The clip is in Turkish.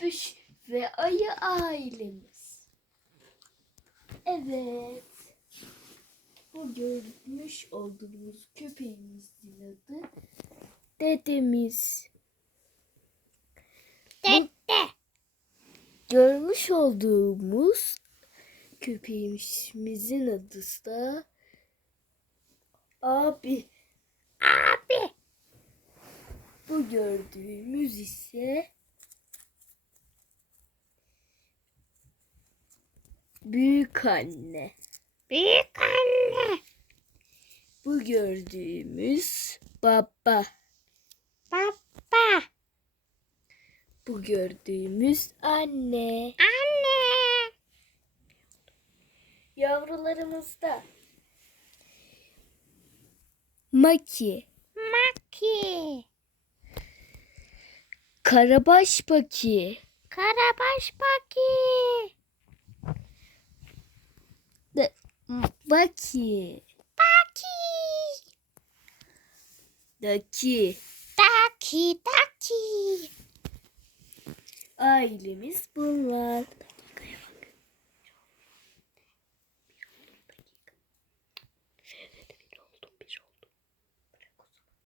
köpüş ve ayı ailemiz. Evet. Bu görmüş olduğumuz köpeğimizin adı dedemiz. Dede. Görmüş olduğumuz köpeğimizin adı da abi. Abi. Bu gördüğümüz ise büyük anne. Büyük anne. Bu gördüğümüz baba. Baba. Bu gördüğümüz anne. Anne. Yavrularımız da Maki, Maki. Karabaş Baki, Karabaş Baki. Baki, Baki. Daki Daki daki. ailemiz bunlar.